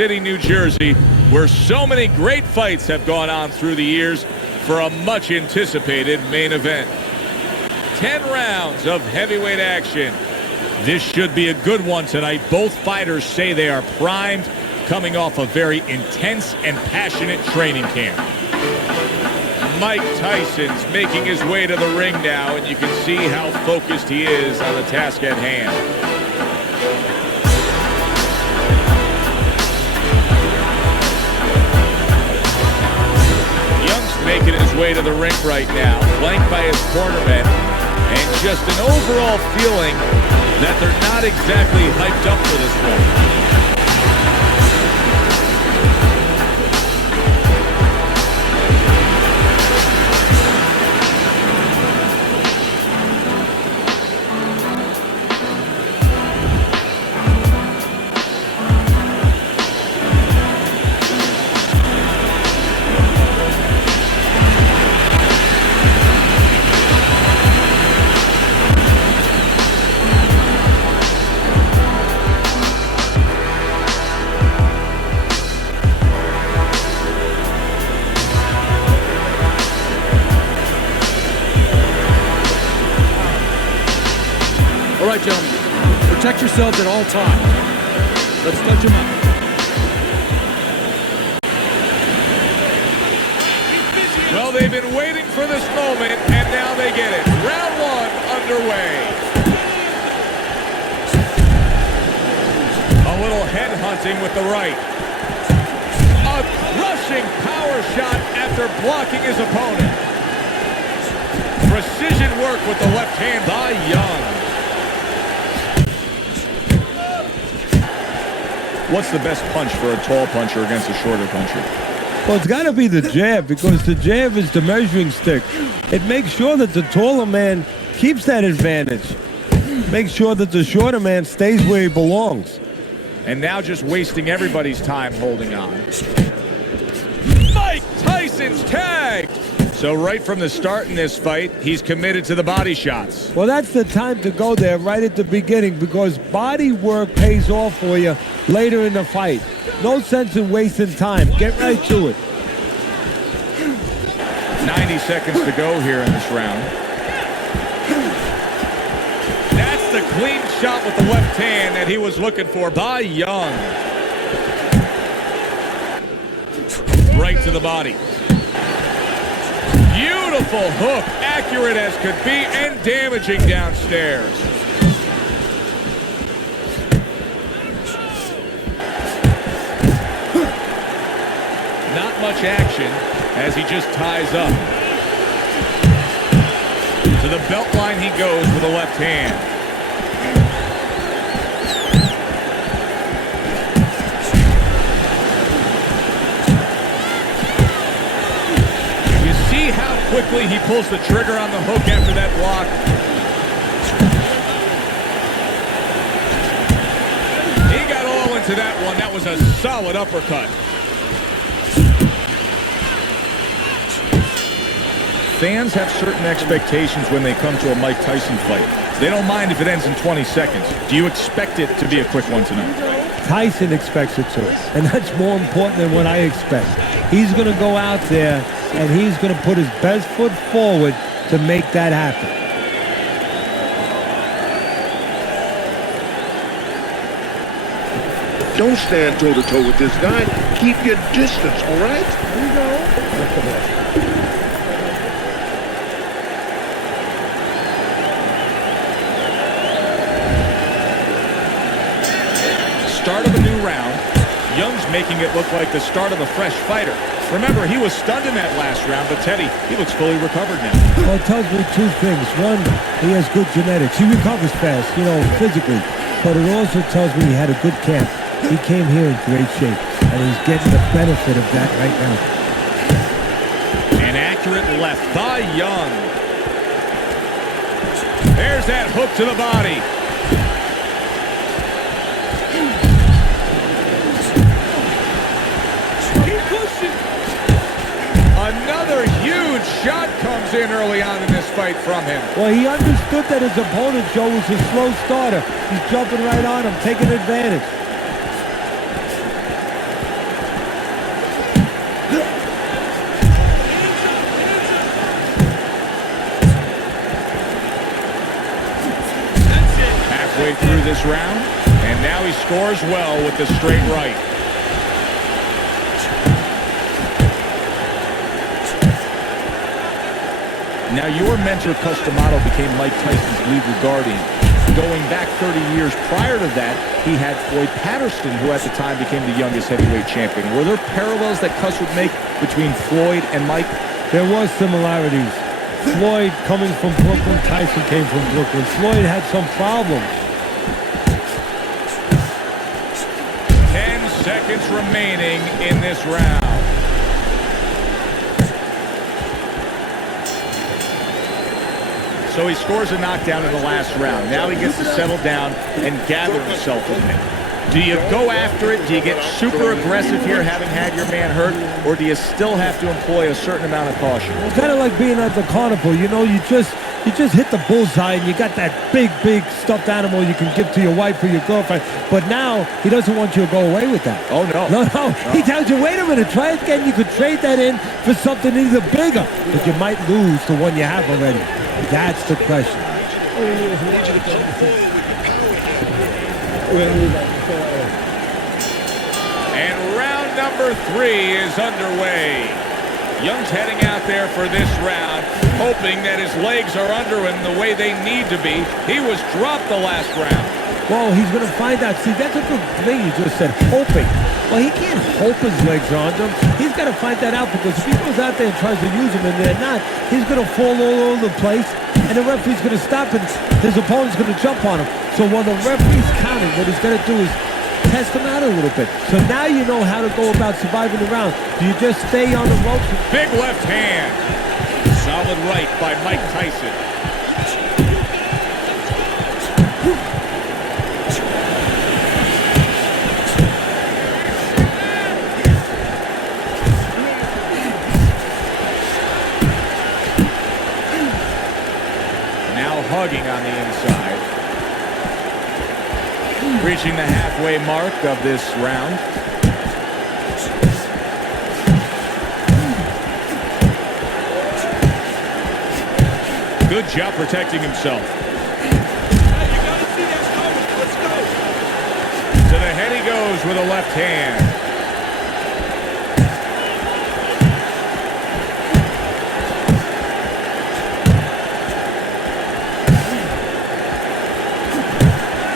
City, New Jersey, where so many great fights have gone on through the years for a much-anticipated main event. 10 rounds of heavyweight action. This should be a good one tonight. Both fighters say they are primed, coming off a very intense and passionate training camp. Mike Tyson's making his way to the ring now, and you can see how focused he is on the task at hand. Young's making his way to the ring right now, flanked by his cornermen, and just an overall feeling that they're not exactly hyped up for this one. All right, gentlemen, protect yourselves at all times. Let's touch them up. Well, they've been waiting for this moment, and now they get it. Round one underway. A little head hunting with the right. A crushing power shot after blocking his opponent. Precision work with the left hand by Young. What's the best punch for a tall puncher against a shorter puncher? Well, it's got to be the jab, because the jab is the measuring stick. It makes sure that the taller man keeps that advantage. Makes sure that the shorter man stays where he belongs. And now just wasting everybody's time holding on. Mike Tyson's tagged! So right from the start in this fight, he's committed to the body shots. Well, that's the time to go there right at the beginning, because body work pays off for you later in the fight. No sense in wasting time. Get right to it. 90 seconds to go here in this round. That's the clean shot with the left hand that he was looking for by Young. Right to the body. Beautiful hook, accurate as could be, and damaging downstairs. Not much action as he just ties up. To the belt line he goes with the left hand. How quickly he pulls the trigger on the hook after that block. He got all into that one. That was a solid uppercut. Fans have certain expectations when they come to a Mike Tyson fight. They don't mind if it ends in 20 seconds. Do you expect it to be a quick one tonight? Tyson expects it to, and that's more important than what I expect. He's going to go out there and he's going to put his best foot forward to make that happen. Don't stand toe-to-toe with this guy. Keep your distance, all right? Here you go. Start of a new round. Young's making it look like the start of a fresh fighter. Remember, he was stunned in that last round, but Teddy, he looks fully recovered now. Well, it tells me two things. One, he has good genetics. He recovers fast, physically. But it also tells me he had a good camp. He came here in great shape, and he's getting the benefit of that right now. An accurate left by Young. There's that hook to the body. Another huge shot comes in early on in this fight from him. Well, he understood that his opponent, Joe, was a slow starter. He's jumping right on him, taking advantage. this round, and now he scores well with the straight right. Now, your mentor, Cus D'Amato, became Mike Tyson's legal guardian. Going back 30 years prior to that, he had Floyd Patterson, who at the time became the youngest heavyweight champion. Were there parallels that Cus would make between Floyd and Mike? There was similarities. Floyd coming from Brooklyn, Tyson came from Brooklyn. Floyd had some problems. 10 seconds remaining in this round. So he scores a knockdown in the last round. Now he gets to settle down and gather himself a bit. Do you go after it? Do you get super aggressive here, having had your man hurt? Or do you still have to employ a certain amount of caution? It's kind of like being at the carnival. You know, you just hit the bullseye and you got that big stuffed animal you can give to your wife or your girlfriend. But now he doesn't want you to go away with that. Oh, no. No. He tells you, wait a minute, try it again. You could trade that in for something even bigger. But you might lose the one you have already. That's the question. And round number 3 is underway. Young's heading out there for this round, hoping that his legs are under him the way they need to be. He was dropped the last round. Well, he's going to find out. See, that's a good thing you just said, hoping. Well, he can't hope his legs are under him. He's got to find that out, because if he goes out there and tries to use them and they're not, he's going to fall all over the place, and the referee's going to stop, and his opponent's going to jump on him. So while the referee's counting, what he's going to do is test him out a little bit. So now you know how to go about surviving the round. Do you just stay on the ropes? Big left hand. Solid right by Mike Tyson. Now hugging on the inside. Reaching the halfway mark of this round. Good job protecting himself. You gotta see that coming. Let's go. To the head he goes with a left hand.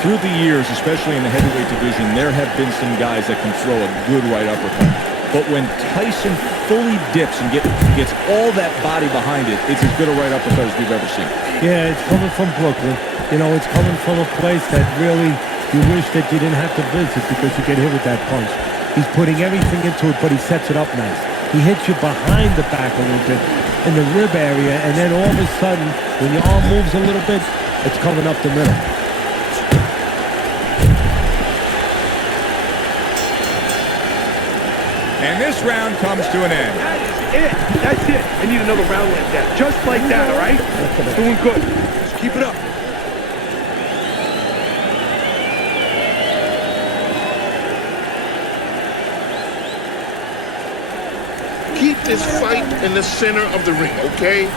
Through the years, especially in the heavyweight division, there have been some guys that can throw a good right uppercut. But when Tyson fully dips and gets all that body behind it, it's as good a right uppercut as we've ever seen. Yeah, it's coming from Brooklyn. You know, it's coming from a place that really you wish that you didn't have to visit, because you get hit with that punch. He's putting everything into it, but he sets it up nice. He hits you behind the back a little bit in the rib area, and then all of a sudden, when your arm moves a little bit, it's coming up the middle. And this round comes to an end. That is it. That's it. I need another round like that. Just like that, all right? Doing good. Just keep it up. Keep this fight in the center of the ring, okay?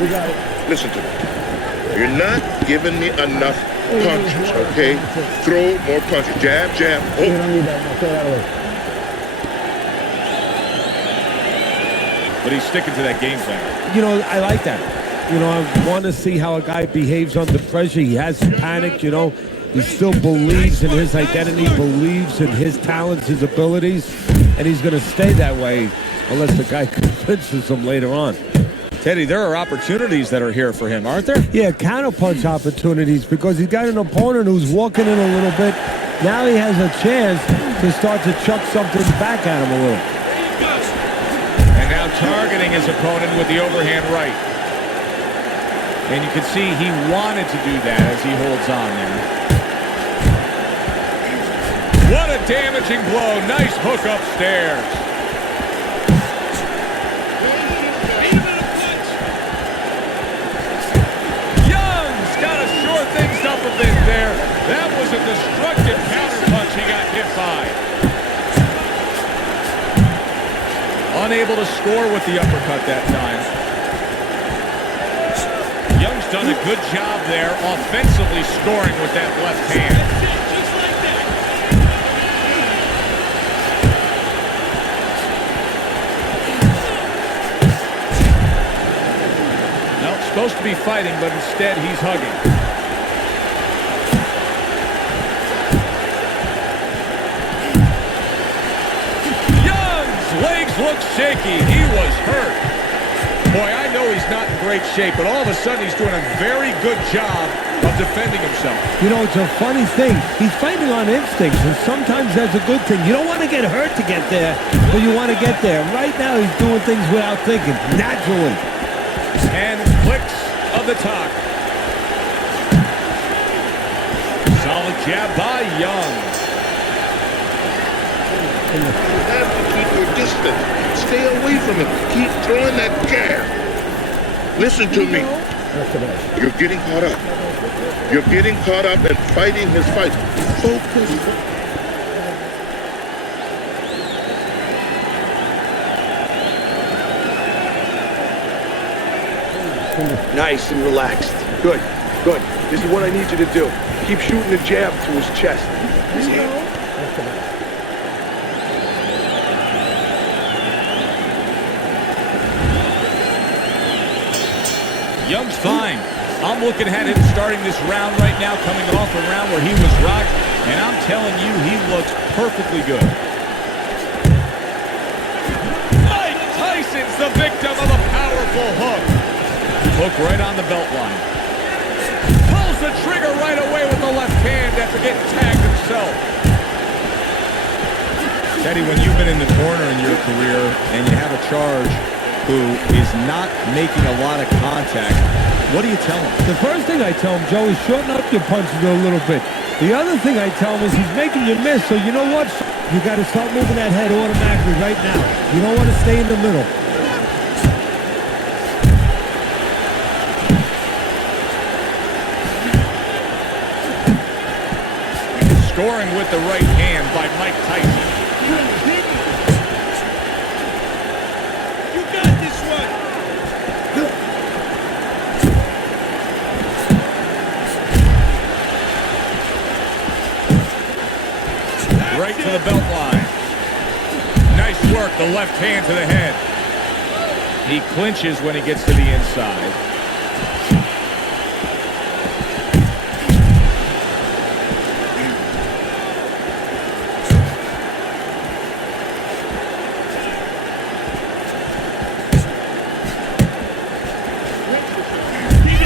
We got it. Listen to me. You're not giving me enough punches, okay? Throw more punches. Jab, jab. Oh. But he's sticking to that game plan. You know, I like that. You know, I want to see how a guy behaves under pressure. He hasn't panicked, you know. He still believes in his identity, believes in his talents, his abilities, and he's going to stay that way unless the guy convinces him later on. Teddy, there are opportunities that are here for him, aren't there? Yeah, counterpunch opportunities, because he's got an opponent who's walking in a little bit. Now he has a chance to start to chuck something back at him a little. And now targeting his opponent with the overhand right. And you can see he wanted to do that as he holds on there. What a damaging blow. Nice hook upstairs. Young's got to shore things up a bit there. That was a destructive counterpunch he got hit by. Unable to score with the uppercut that time. Young's Young's done a good job there offensively scoring with that left hand. No, supposed to be fighting, but instead he's hugging. Legs look shaky. He was hurt. Boy, I know he's not in great shape, but all of a sudden he's doing a very good job of defending himself. You know, it's a funny thing. He's fighting on instincts, and sometimes that's a good thing. You don't want to get hurt to get there, but you want to get there. Right now, he's doing things without thinking, naturally. And clicks of the top. Solid jab by Young. You have to keep your distance. Stay away from him. Keep throwing that jab. Listen to me. You're getting caught up. You're getting caught up and fighting his fight. Focus. Nice and relaxed. Good, good. This is what I need you to do. Keep shooting the jab to his chest. Young's fine. I'm looking at him starting this round right now, coming off a round where he was rocked, and I'm telling you, he looks perfectly good. Mike Tyson's the victim of a powerful hook. Hook right on the belt line. Pulls the trigger right away with the left hand after getting tagged himself. Teddy, when you've been in the corner in your career and you have a charge who is not making a lot of contact, what do you tell him? The first thing I tell him, Joe, is shorten up your punches a little bit. The other thing I tell him is he's making you miss, so you know what? You got to start moving that head automatically right now. You don't want to stay in the middle. Scoring with the right hand by Mike Tyson. Right to the belt line. Nice work, the left hand to the head. He clinches when he gets to the inside.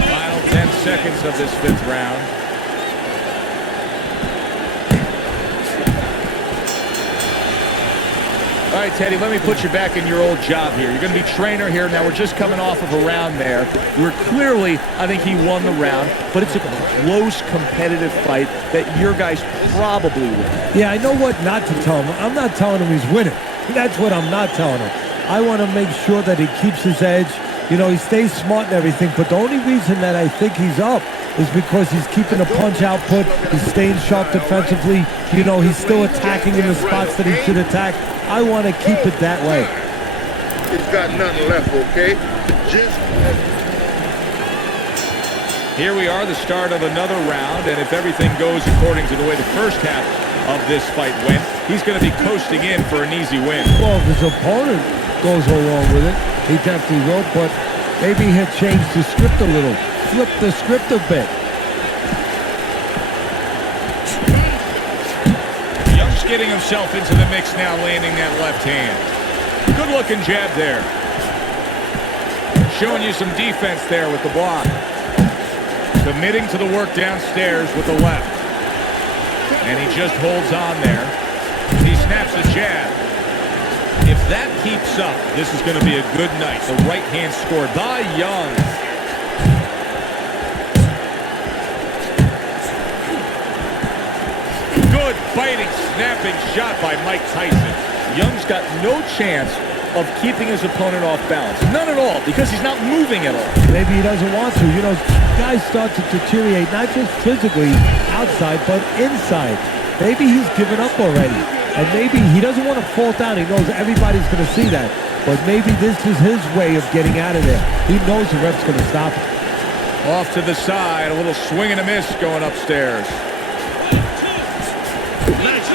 Final 10 seconds of this fifth round. All right, Teddy, let me put you back in your old job here. You're going to be trainer here. Now, we're just coming off of a round there. We're clearly, I think he won the round, but it's a close, competitive fight that your guys probably win. Yeah, I know what not to tell him. I'm not telling him he's winning. That's what I'm not telling him. I want to make sure that he keeps his edge. You know, he stays smart and everything, but the only reason that I think he's up is because he's keeping the punch output. He's staying sharp defensively. You know, he's still attacking in the spots that he should attack. I want to keep it that way. It's got nothing left, okay? Just... Here we are, the start of another round, and if everything goes according to the way the first half of this fight went, he's going to be coasting in for an easy win. Well, if his opponent goes along with it, he definitely will, but maybe he'll change the script a little, flip the script a bit. Young's getting himself into the mix now, landing that left hand. Good looking jab there. Showing you some defense there with the block. Committing to the work downstairs with the left. And he just holds on there. He snaps a jab. If that keeps up, this is going to be a good night. The right hand scored by Young. Good fighting, snapping shot by Mike Tyson. Young's got no chance of keeping his opponent off balance. None at all, because he's not moving at all. Maybe he doesn't want to. You know, guys start to deteriorate, not just physically outside, but inside. Maybe he's given up already. And maybe he doesn't want to fall down. He knows everybody's going to see that. But maybe this is his way of getting out of there. He knows the ref's going to stop him. Off to the side, a little swing and a miss going upstairs. Nice.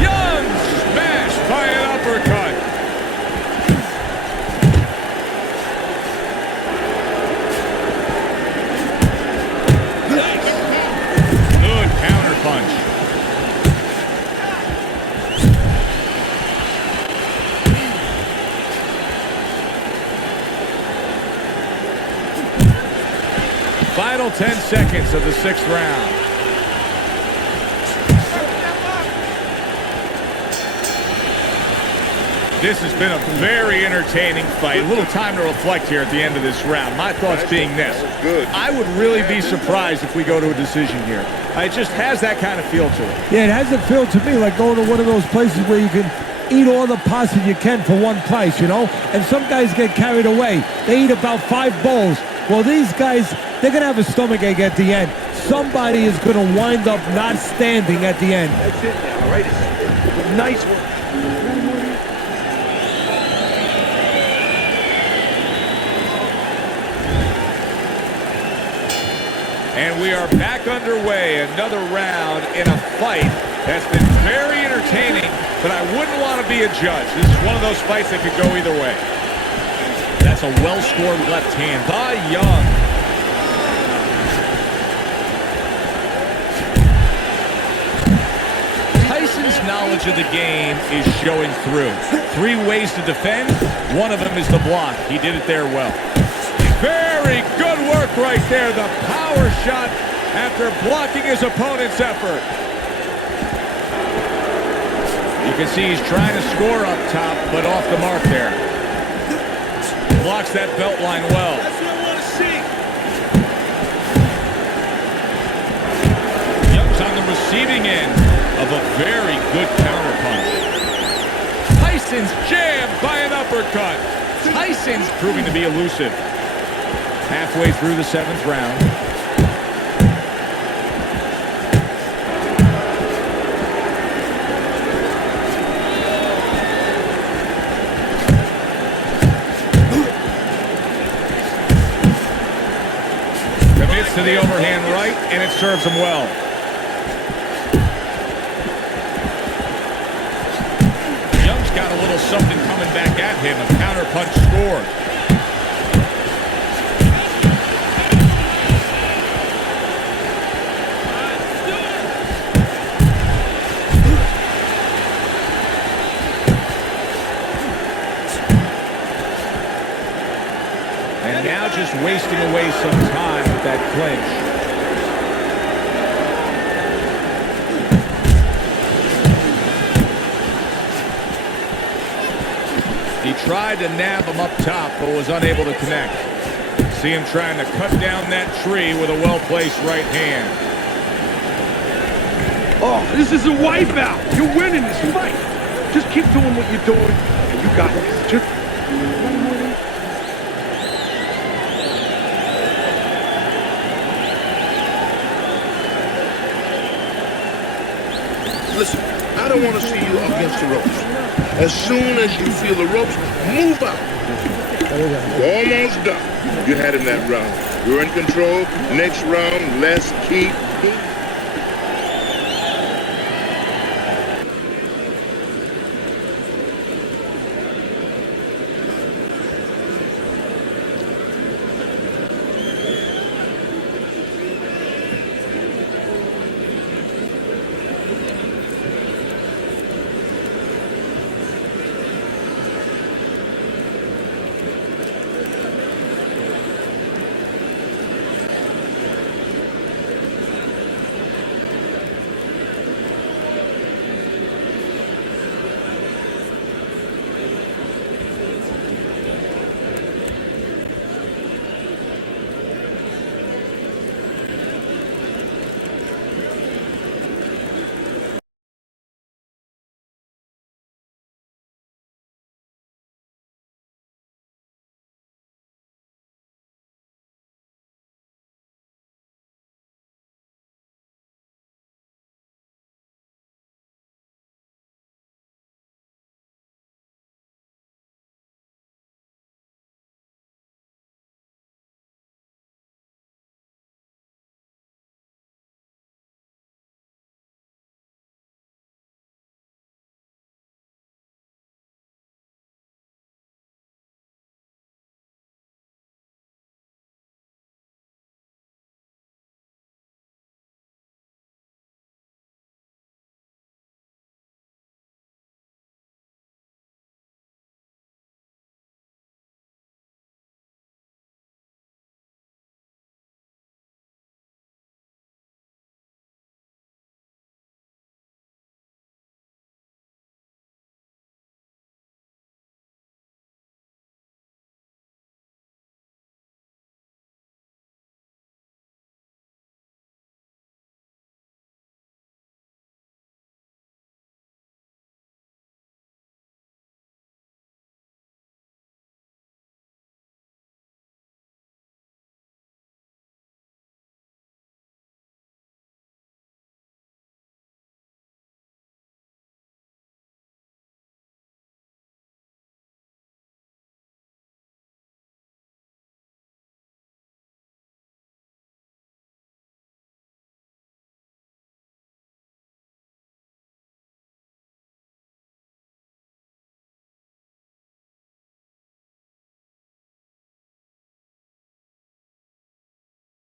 Young smashed by an uppercut. Good counter punch. Final 10 seconds of the 6th round. This has been a very entertaining fight. A little time to reflect here at the end of this round. My thoughts being this. I would really be surprised if we go to a decision here. It just has that kind of feel to it. Yeah, it has a feel to me like going to one of those places where you can eat all the pasta you can for one price, you know? And some guys get carried away. They eat about 5 bowls. Well, these guys, they're going to have a stomachache at the end. Somebody is going to wind up not standing at the end. That's it now, all right? Nice one. And we are back underway. Another round in a fight that's been very entertaining, but I wouldn't want to be a judge. This is one of those fights that could go either way. That's a well-scored left hand by Young. Tyson's knowledge of the game is showing through. 3 ways to defend. One of them is the block. He did it there well. Very good work right there. The power shot after blocking his opponent's effort. You can see he's trying to score up top, but off the mark there. Blocks that belt line well. That's what I want to see. Young's on the receiving end of a very good counter punch. Tyson's jammed by an uppercut. Tyson's proving to be elusive. Halfway through the 7th round. Commits to the overhand right, and it serves him well. Young's got a little something coming back at him. A counter punch scored. And now just wasting away some time with that clinch. He tried to nab him up top, but was unable to connect. See him trying to cut down that tree with a well-placed right hand. Oh, this is a wipeout. You're winning this fight. Just keep doing what you're doing, and you got this. Just... Listen, I don't want to see you against the ropes. As soon as you feel the ropes, move out. You're almost done. You had him that round. You're in control. Next round, let's keep